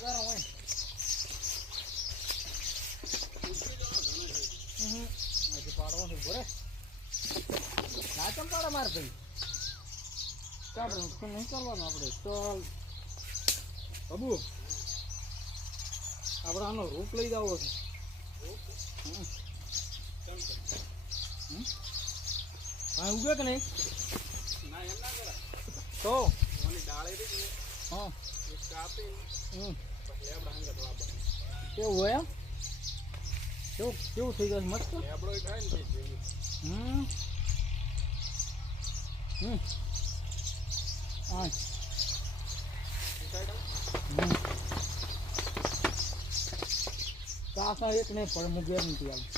કરો હોય આજે પાડવો છે બોરે ના ચમ પાડે માર ભાઈ ચાલ નહીં કરવાનું આપણે ચાલ બાબુ આપણે આનો રૂપ લઈ જાવો છે હા ઉગે કે નહીં ના એમ ના કરાય તો ઓની ડાળે રહી ને હા એક કાપી પછી લેબડા હંગત વાબા કેવું હોય એમ કેવું થઈ ગયું મસ્ત લેબડો થાય ને તે જેવી હા કાકા એક નહીં પડે હું ગેરંટી આવું